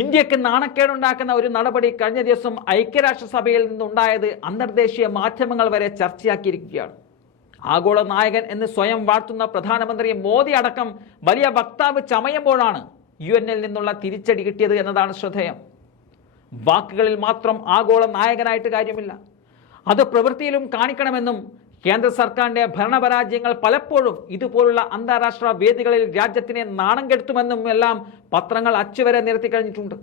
ഇന്ത്യയ്ക്ക് നാണക്കേടുണ്ടാക്കുന്ന ഒരു നടപടി കഴിഞ്ഞ ദിവസം ഐക്യരാഷ്ട്രസഭയിൽ നിന്നുണ്ടായത് അന്തർദേശീയ മാധ്യമങ്ങൾ വരെ ചർച്ചയാക്കിയിരിക്കുകയാണ്. ആഗോള നായകൻ എന്ന് സ്വയം വാഴ്ത്തുന്ന പ്രധാനമന്ത്രി മോദി അടക്കം വലിയ വക്താവ് ചമയുമ്പോഴാണ് യു നിന്നുള്ള തിരിച്ചടി കിട്ടിയത് എന്നതാണ് ശ്രദ്ധേയം. വാക്കുകളിൽ മാത്രം ആഗോള നായകനായിട്ട് കാര്യമില്ല. അത് പ്രവൃത്തിയിലും കാണിക്കണമെന്നും കേന്ദ്ര സർക്കാരിന്റെ ഭരണപരാജയങ്ങൾ പലപ്പോഴും ഇതുപോലുള്ള അന്താരാഷ്ട്ര വേദികളിൽ രാജ്യത്തിനെ നാണം കെടുത്തുമെന്നും എല്ലാം പത്രങ്ങൾ അച്ചുവരെ നിരത്തി കഴിഞ്ഞിട്ടുണ്ട്.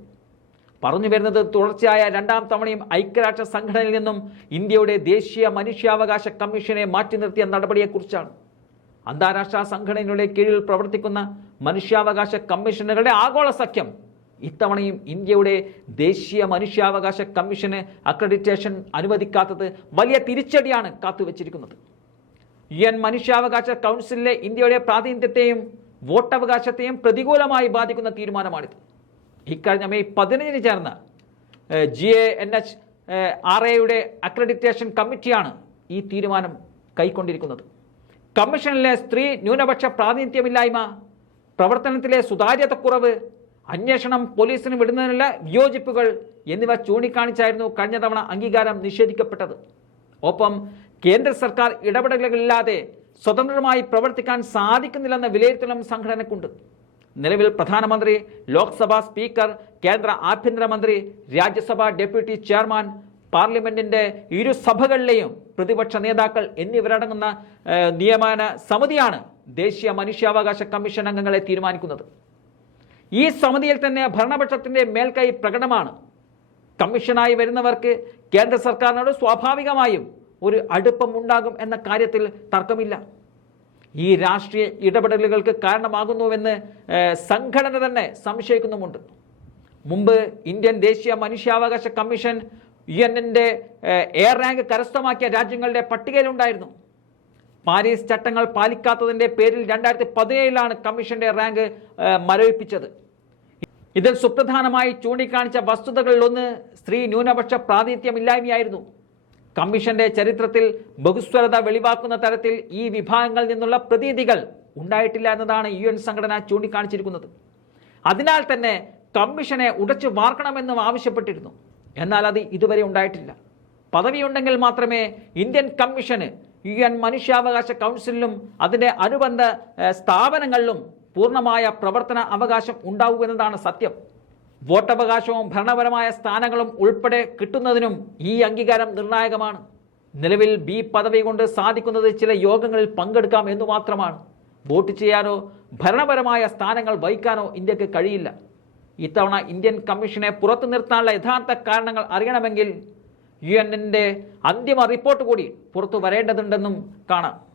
പറഞ്ഞു വരുന്നത് തുടർച്ചയായ രണ്ടാം തവണയും ഐക്യരാഷ്ട്ര സംഘടനയിൽ നിന്നും ഇന്ത്യയുടെ ദേശീയ മനുഷ്യാവകാശ കമ്മീഷനെ മാറ്റി നിർത്തിയ നടപടിയെക്കുറിച്ചാണ്. അന്താരാഷ്ട്ര സംഘടനയുടെ കീഴിൽ പ്രവർത്തിക്കുന്ന മനുഷ്യാവകാശ കമ്മീഷനുകളുടെ ആഗോള സഖ്യം ഇത്തവണയും ഇന്ത്യയുടെ ദേശീയ മനുഷ്യാവകാശ കമ്മീഷന് അക്രഡിറ്റേഷൻ അനുവദിക്കാത്തത് വലിയ തിരിച്ചടിയാണ് കാത്തുവച്ചിരിക്കുന്നത്. യു എൻ മനുഷ്യാവകാശ കൗൺസിലിലെ ഇന്ത്യയുടെ പ്രാതിനിധ്യത്തെയും വോട്ടവകാശത്തെയും പ്രതികൂലമായി ബാധിക്കുന്ന തീരുമാനമാണിത്. ഇക്കഴിഞ്ഞ മെയ് പതിനഞ്ചിന് ചേർന്ന G A N H R എയുടെ അക്രഡിറ്റേഷൻ കമ്മിറ്റിയാണ് ഈ തീരുമാനം കൈക്കൊണ്ടിരിക്കുന്നത്. കമ്മീഷനിലെ സ്ത്രീ ന്യൂനപക്ഷ പ്രാതിനിധ്യമില്ലായ്മ പ്രവർത്തനത്തിലെ സുതാര്യതക്കുറവ് അന്വേഷണം പോലീസിന് വിടുന്നതിനുള്ള വിയോജിപ്പുകൾ എന്നിവ ചൂണ്ടിക്കാണിച്ചായിരുന്നു കഴിഞ്ഞ തവണ അംഗീകാരം നിഷേധിക്കപ്പെട്ടത്. ഒപ്പം കേന്ദ്ര സർക്കാർ ഇടപെടലുകളില്ലാതെ സ്വതന്ത്രമായി പ്രവർത്തിക്കാൻ സാധിക്കുന്നില്ലെന്ന വിലയിരുത്തലും സംഘടനക്കുണ്ട്. നിലവിൽ പ്രധാനമന്ത്രി ലോക്സഭാ സ്പീക്കർ കേന്ദ്ര ആഭ്യന്തരമന്ത്രി രാജ്യസഭാ ഡെപ്യൂട്ടി ചെയർമാൻ പാർലമെന്റിന്റെ ഇരു സഭകളിലെയും പ്രതിപക്ഷ നേതാക്കൾ എന്നിവരടങ്ങുന്ന നിയമന സമിതിയാണ് ദേശീയ മനുഷ്യാവകാശ കമ്മീഷൻ അംഗങ്ങളെ തീരുമാനിക്കുന്നത്. ഈ സമിതിയിൽ തന്നെ ഭരണപക്ഷത്തിന്റെ മേൽക്കൈ പ്രകടമാണ്. കമ്മീഷനായി വരുന്നവർക്ക് കേന്ദ്ര സർക്കാരിനോട് സ്വാഭാവികമായും ഒരു അടുപ്പം ഉണ്ടാകും എന്ന കാര്യത്തിൽ തർക്കമില്ല. ഈ രാഷ്ട്രീയ ഇടപെടലുകൾക്ക് കാരണമാകുന്നുവെന്ന് സംഘടന തന്നെ സംശയിക്കുന്നുമുണ്ട്. മുമ്പ് ഇന്ത്യൻ ദേശീയ മനുഷ്യാവകാശ കമ്മീഷൻ യു എന്റെ എയർ റാങ്ക് കരസ്ഥമാക്കിയ രാജ്യങ്ങളുടെ പട്ടികയിലുണ്ടായിരുന്നു. പാരീസ് ചട്ടങ്ങൾ പാലിക്കാത്തതിന്റെ പേരിൽ രണ്ടായിരത്തി പതിനേഴിലാണ് കമ്മീഷന്റെ റാങ്ക് മരവിപ്പിച്ചത്. ഇതിൽ സുപ്രധാനമായി ചൂണ്ടിക്കാണിച്ച വസ്തുതകളിൽ ഒന്ന് സ്ത്രീ ന്യൂനപക്ഷ പ്രാതിനിധ്യമില്ലായ്മയായിരുന്നു. കമ്മീഷന്റെ ചരിത്രത്തിൽ ബഹുസ്വരത വെളിവാക്കുന്ന തരത്തിൽ ഈ വിഭാഗങ്ങളിൽ നിന്നുള്ള പ്രതീതികൾ ഉണ്ടായിട്ടില്ല എന്നതാണ് യു എൻ സംഘടന ചൂണ്ടിക്കാണിച്ചിരിക്കുന്നത്. അതിനാൽ തന്നെ കമ്മീഷനെ ഉടച്ചു വാർക്കണമെന്നും ആവശ്യപ്പെട്ടിരുന്നു. എന്നാൽ അത് ഇതുവരെ ഉണ്ടായിട്ടില്ല. പദവിയുണ്ടെങ്കിൽ മാത്രമേ ഇന്ത്യൻ കമ്മീഷന് യു എൻ മനുഷ്യാവകാശ കൗൺസിലിലും അതിന്റെ അനുബന്ധ സ്ഥാപനങ്ങളിലും പൂർണമായ പ്രവർത്തന അവകാശം ഉണ്ടാവൂ എന്നതാണ് സത്യം. വോട്ടവകാശവും ഭരണപരമായ സ്ഥാനങ്ങളും ഉൾപ്പെടെ കിട്ടുന്നതിനും ഈ അംഗീകാരം നിർണായകമാണ്. നിലവിൽ ബി പദവി കൊണ്ട് സാധിക്കുന്നത് ചില യോഗങ്ങളിൽ പങ്കെടുക്കാം എന്ന് മാത്രമാണ്. വോട്ട് ചെയ്യാനോ ഭരണപരമായ സ്ഥാനങ്ങൾ വഹിക്കാനോ ഇന്ത്യയ്ക്ക് കഴിയില്ല. ഇത്തവണ ഇന്ത്യൻ കമ്മീഷനെ പുറത്തു നിർത്താനുള്ള യഥാർത്ഥ കാരണങ്ങൾ അറിയണമെങ്കിൽ യു എന്നിന്റെ അന്തിമ റിപ്പോർട്ട് കൂടി പുറത്തു വരേണ്ടതുണ്ടെന്നും കാണാം.